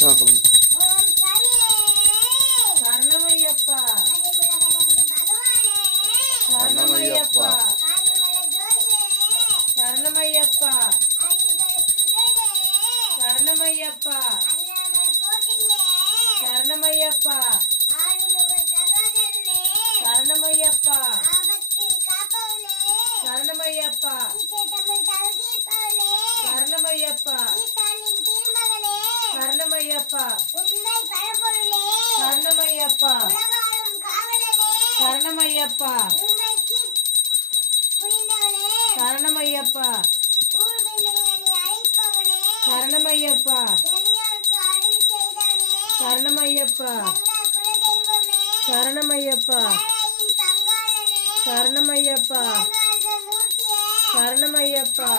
வச்சனா சொல்லுங்க. சரணமையப்பா சரணமையப்பா சரணமையப்பா சரணமையப்பா சரணமையப்பா சரணமையப்பா சரணமையப்பா சரணமையப்பா சரணமையப்பா சரணமையப்பா சரணமையப்பா சரணமையப்பா சரணமையப்பா சரணமையப்பா சரணமையப்பா சரணமையப்பா சரணமையப்பா